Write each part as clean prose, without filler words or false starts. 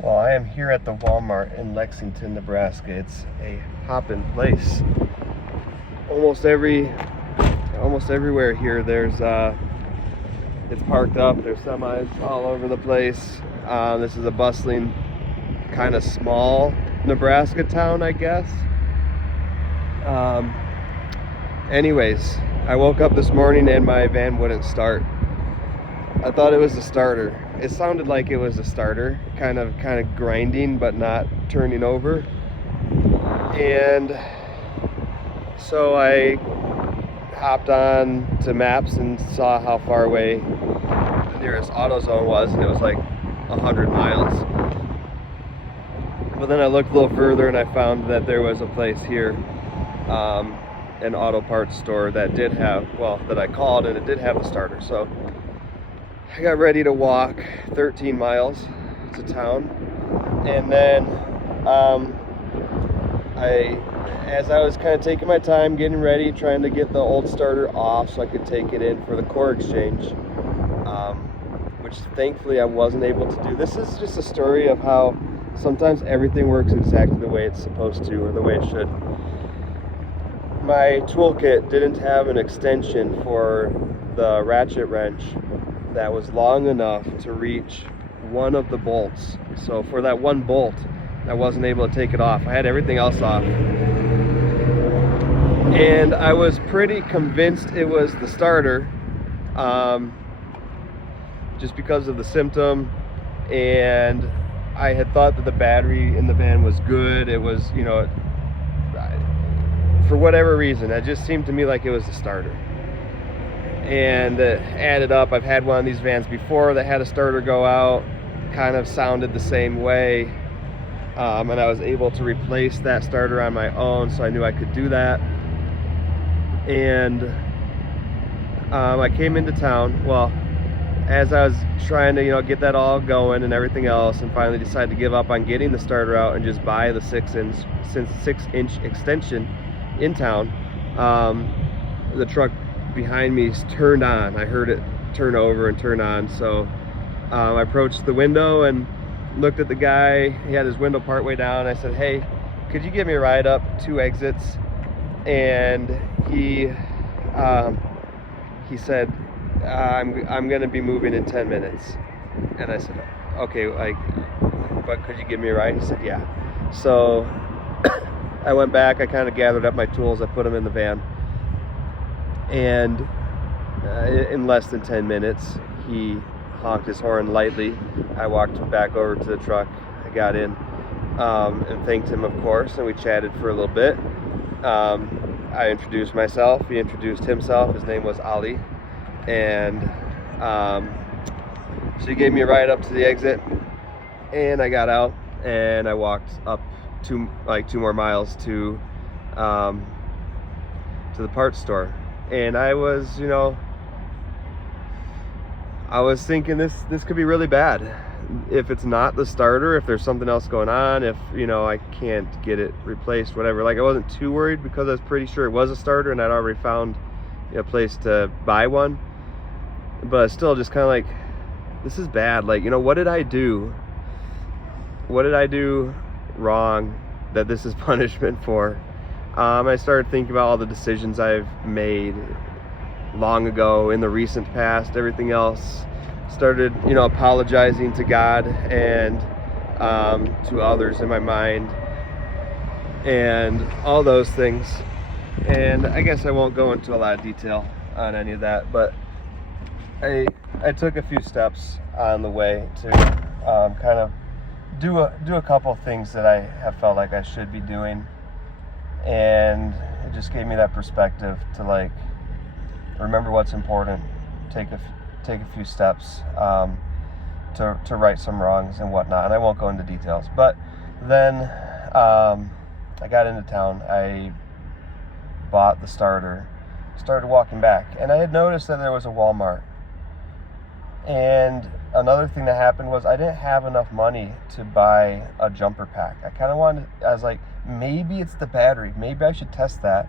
Well, I am here at the Walmart in Lexington, Nebraska. It's a hopping place. Almost everywhere here it's parked up. There's semis all over the place. This is a bustling, kind of small Nebraska town, I guess. Anyways, I woke up this morning and my van wouldn't start. I thought it was the starter. It sounded like it was a starter, kind of grinding but not turning over. And so I hopped on to maps and saw how far away the nearest AutoZone was, and it was like 100 miles. But then I looked a little further and I found that there was a place here, an auto parts store that that I called, and it did have the starter. So I got ready to walk 13 miles to town, and then as I was kind of taking my time, getting ready, trying to get the old starter off so I could take it in for the core exchange, which thankfully I wasn't able to do. This is just a story of how sometimes everything works exactly the way it's supposed to, or the way it should. My toolkit didn't have an extension for the ratchet wrench that was long enough to reach one of the bolts. So for that one bolt, I wasn't able to take it off. I had everything else off. And I was pretty convinced it was the starter, just because of the symptom. And I had thought that the battery in the van was good. It was, for whatever reason, it just seemed to me like it was the starter. And added up, I've had one of these vans before that had a starter go out, kind of sounded the same way, and I was able to replace that starter on my own, so I knew I could do that. And I came into town, well, as I was trying to get that all going and everything else, and finally decided to give up on getting the starter out and just buy the 6-inch extension in town. The truck behind me turned on. I heard it turn over and turn on. So I approached the window and looked at the guy. He had his window part way down. I said, "Hey, could you give me a ride up 2 exits?" And he said, I'm gonna be moving in 10 minutes. And I said, "Okay, but could you give me a ride?" He said, "Yeah." So I went back, I kind of gathered up my tools, I put them in the van, and in less than 10 minutes, he honked his horn lightly. I walked back over to the truck, I got in, and thanked him, of course, and we chatted for a little bit. I introduced myself, he introduced himself, his name was Ali, and so he gave me a ride up to the exit, and I got out, and I walked up 2 more miles to the parts store. And I was thinking this could be really bad if it's not the starter, if there's something else going on, if I can't get it replaced, whatever. Like, I wasn't too worried because I was pretty sure it was a starter and I'd already found a place to buy one. But still, just kind of like, this is bad. Like, what did I do? What did I do wrong that this is punishment for? I started thinking about all the decisions I've made long ago, in the recent past, everything else. Started, apologizing to God and to others in my mind, and all those things. And I guess I won't go into a lot of detail on any of that, but I took a few steps on the way to kind of do a couple of things that I have felt like I should be doing. And it just gave me that perspective to remember what's important, take a few steps to right some wrongs and whatnot. And I won't go into details. But then I got into town. I bought the starter, started walking back, and I had noticed that there was a Walmart. And another thing that happened was I didn't have enough money to buy a jumper pack. I was like, maybe it's the battery. Maybe I should test that.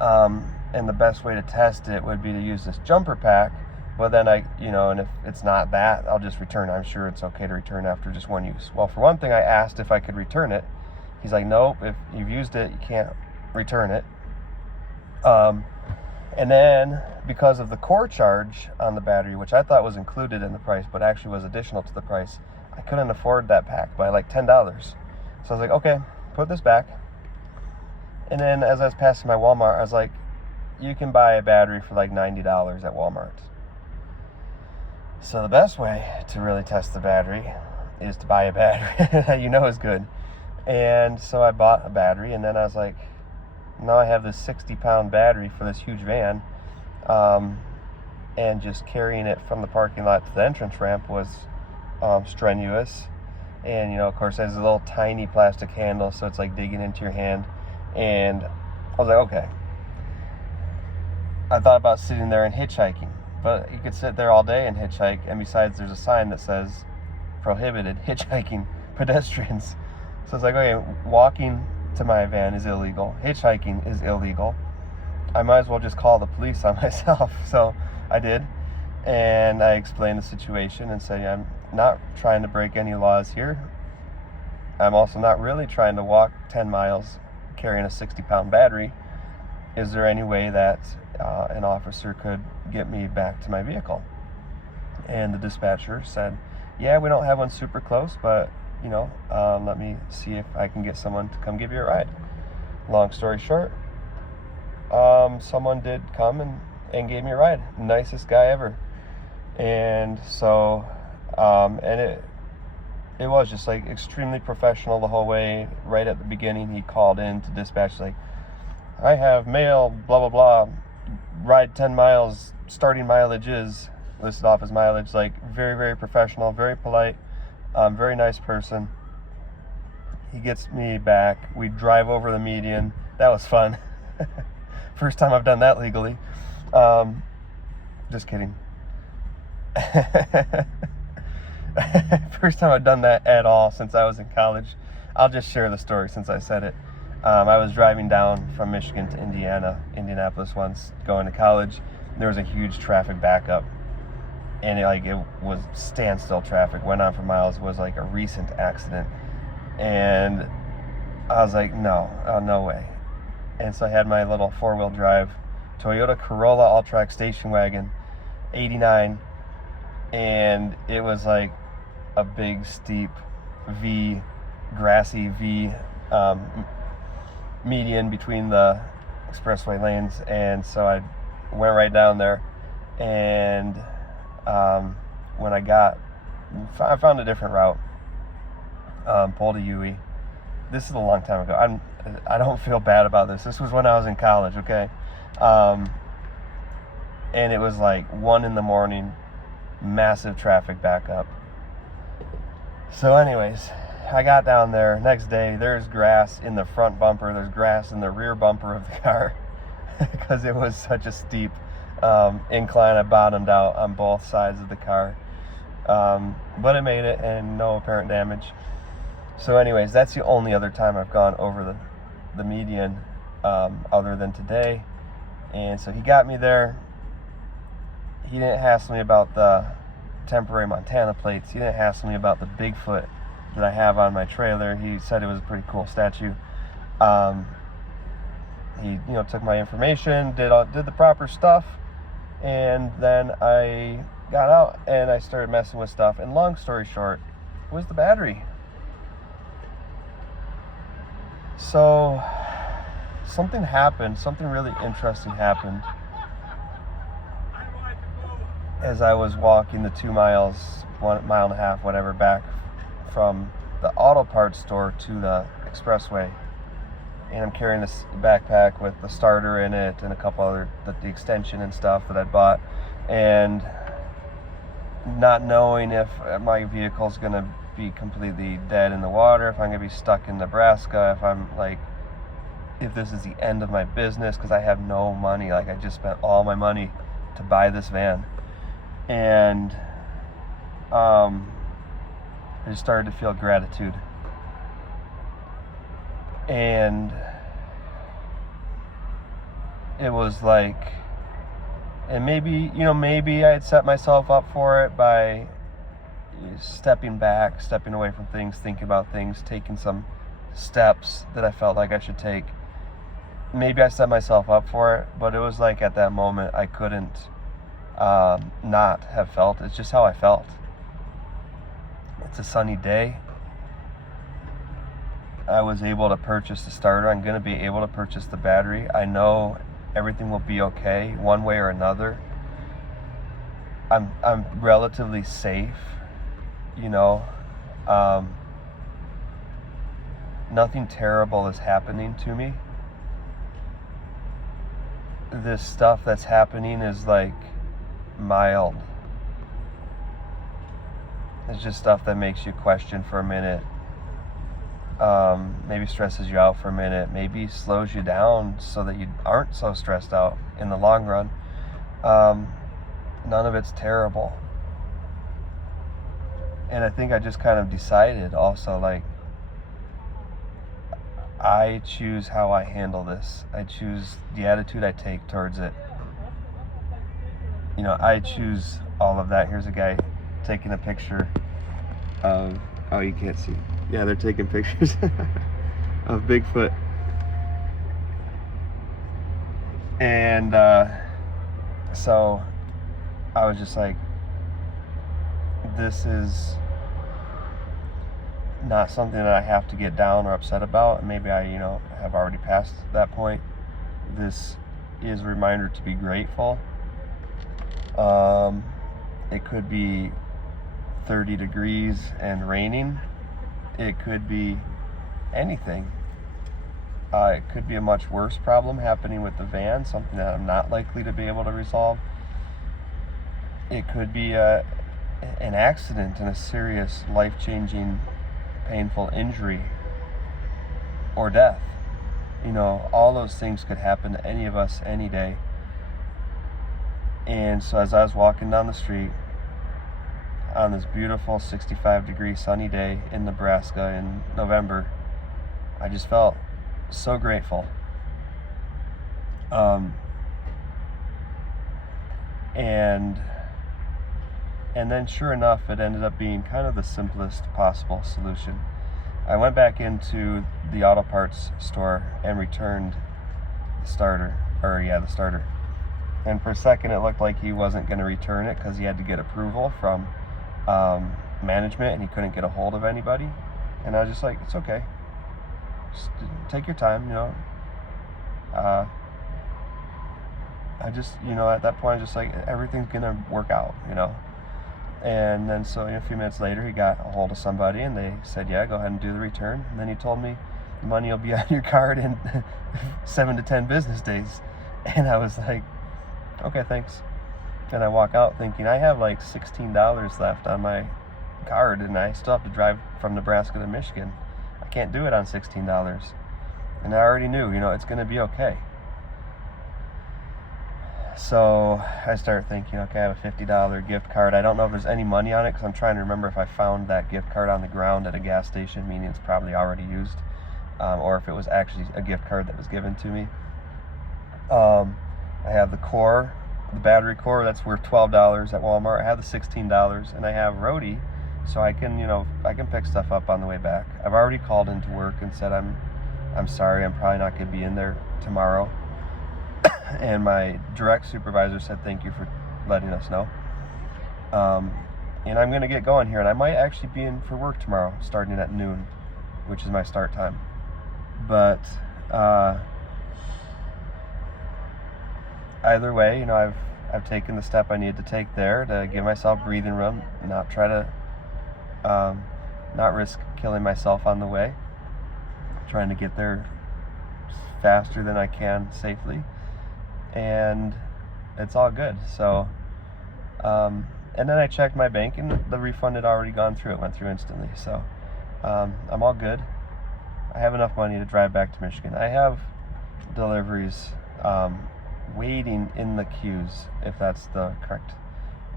And the best way to test it would be to use this jumper pack But then and if it's not that, I'll just return it. I'm sure it's okay to return after just one use. Well, for one thing, I asked if I could return it. He's like, nope, if you've used it, you can't return it. And then because of the core charge on the battery, which I thought was included in the price, but actually was additional to the price, I couldn't afford that pack by like $10. So I was like, okay, put this back. And then as I was passing my Walmart, I was like, you can buy a battery for like $90 at Walmart. So the best way to really test the battery is to buy a battery that you know is good. And so I bought a battery, and then I was like, now I have this 60-pound battery for this huge van, and just carrying it from the parking lot to the entrance ramp was strenuous. And of course, it has a little tiny plastic handle, so it's like digging into your hand. And I was like, okay. I thought about sitting there and hitchhiking, but you could sit there all day and hitchhike, and besides, there's a sign that says prohibited hitchhiking pedestrians. So it's like, okay, walking to my van is illegal, hitchhiking is illegal, I might as well just call the police on myself. So I did, and I explained the situation and said, I'm not trying to break any laws here. I'm also not really trying to walk 10 miles carrying a 60-pound battery. Is there any way that an officer could get me back to my vehicle? And the dispatcher said, yeah, we don't have one super close, but let me see if I can get someone to come give you a ride. Long story short, someone did come and gave me a ride. Nicest guy ever. And so, and it was just like extremely professional the whole way. Right at the beginning, he called in to dispatch, like, I have mail, blah, blah, blah, ride 10 miles, starting mileage is listed off as mileage. Like, very, very professional, very polite, very nice person. He gets me back. We drive over the median. That was fun. First time I've done that legally. Just kidding. First time I've done that at all since I was in college. I'll just share the story since I said it. I was driving down from Michigan to Indianapolis once, going to college. There was a huge traffic backup, and it was standstill traffic, went on for miles. It was like a recent accident, and I was like, no way. And so I had my little four-wheel drive Toyota Corolla All-Track station wagon, 89, and it was like a big steep grassy V median between the expressway lanes, and so I went right down there, and when I found a different route, pulled a UE. This is a long time ago. I don't feel bad about this. This was when I was in college, okay? And it was like 1 a.m, massive traffic backup. So anyways, I got down there. Next day, there's grass in the front bumper, there's grass in the rear bumper of the car because it was such a steep incline. I bottomed out on both sides of the car, but it made it, and no apparent damage. So anyways, that's the only other time I've gone over the median other than today. And so he got me there. He didn't hassle me about the temporary Montana plates. He didn't hassle me about the Bigfoot that I have on my trailer. He said it was a pretty cool statue. He took my information, did the proper stuff, and then I got out and I started messing with stuff. And long story short, was the battery. So something happened, something really interesting happened as I was walking the 2 miles, 1.5 miles, whatever, back from the auto parts store to the expressway. And I'm carrying this backpack with the starter in it and a couple other, the extension and stuff that I bought, and not knowing if my vehicle's gonna be completely dead in the water, if I'm gonna be stuck in Nebraska, if this is the end of my business, because I have no money. Like, I just spent all my money to buy this van, and I just started to feel gratitude. And it was like And maybe, maybe I had set myself up for it by stepping back, stepping away from things, thinking about things, taking some steps that I felt like I should take. Maybe I set myself up for it, but it was like at that moment I couldn't not have felt. It's just how I felt. It's a sunny day. I was able to purchase the starter. I'm going to be able to purchase the battery. I know everything will be okay one way or another. I'm relatively safe, nothing terrible is happening to me. This stuff that's happening is like mild. It's just stuff that makes you question for a minute. Maybe stresses you out for a minute, maybe slows you down so that you aren't so stressed out in the long run. None of it's terrible. And I think I just kind of decided also, like, I choose how I handle this. I choose the attitude I take towards it. I choose all of that. Here's a guy taking a picture of, oh, you can't see. Yeah, they're taking pictures of Bigfoot. And so I was just like, this is not something that I have to get down or upset about. Maybe I, have already passed that point. This is a reminder to be grateful. It could be 30 degrees and raining. It could be anything. It could be a much worse problem happening with the van, something that I'm not likely to be able to resolve. It could be an accident and a serious, life-changing, painful injury or death. All those things could happen to any of us any day. And so as I was walking down the street on this beautiful 65-degree sunny day in Nebraska in November, I just felt so grateful. And then sure enough, it ended up being kind of the simplest possible solution. I went back into the auto parts store and returned the starter. And for a second it looked like he wasn't going to return it because he had to get approval from management and he couldn't get a hold of anybody. And I was just like, it's okay. Just take your time, I just, at that point, just like, everything's going to work out, And then so a few minutes later, he got a hold of somebody and they said, yeah, go ahead and do the return. And then he told me the money will be on your card in 7 to 10 business days. And I was like, okay, thanks. And I walk out thinking, I have like $16 left on my card and I still have to drive from Nebraska to Michigan. I can't do it on $16. And I already knew, it's going to be okay. So I started thinking, okay, I have a $50 gift card. I don't know if there's any money on it because I'm trying to remember if I found that gift card on the ground at a gas station, meaning it's probably already used, or if it was actually a gift card that was given to me. I have the core, the battery core, that's worth $12 at Walmart. I have the $16, and I have Roadie, so I can, I can pick stuff up on the way back. I've already called into work and said I'm sorry, I'm probably not going to be in there tomorrow. And my direct supervisor said thank you for letting us know. And I'm going to get going here, and I might actually be in for work tomorrow starting at noon, which is my start time. But either way, I've taken the step I needed to take there to give myself breathing room, not try to not risk killing myself on the way, trying to get there faster than I can safely. And it's all good. So and then I checked my bank and the refund had already gone through. It went through instantly. So I'm all good. I have enough money to drive back to Michigan. I have deliveries waiting in the queues, if that's the correct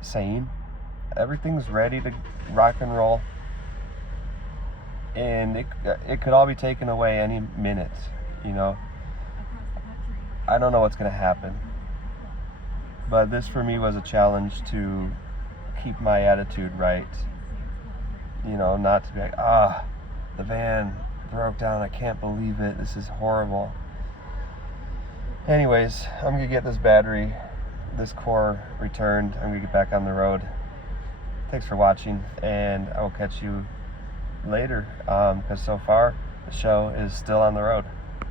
saying. Everything's ready to rock and roll, and it could all be taken away any minute. I don't know what's going to happen. But this for me was a challenge to keep my attitude right. You know, not to be like, the van broke down, I can't believe it, this is horrible. Anyways, I'm gonna get this core returned. I'm gonna get back on the road. Thanks for watching, and I will catch you later, because so far the show is still on the road.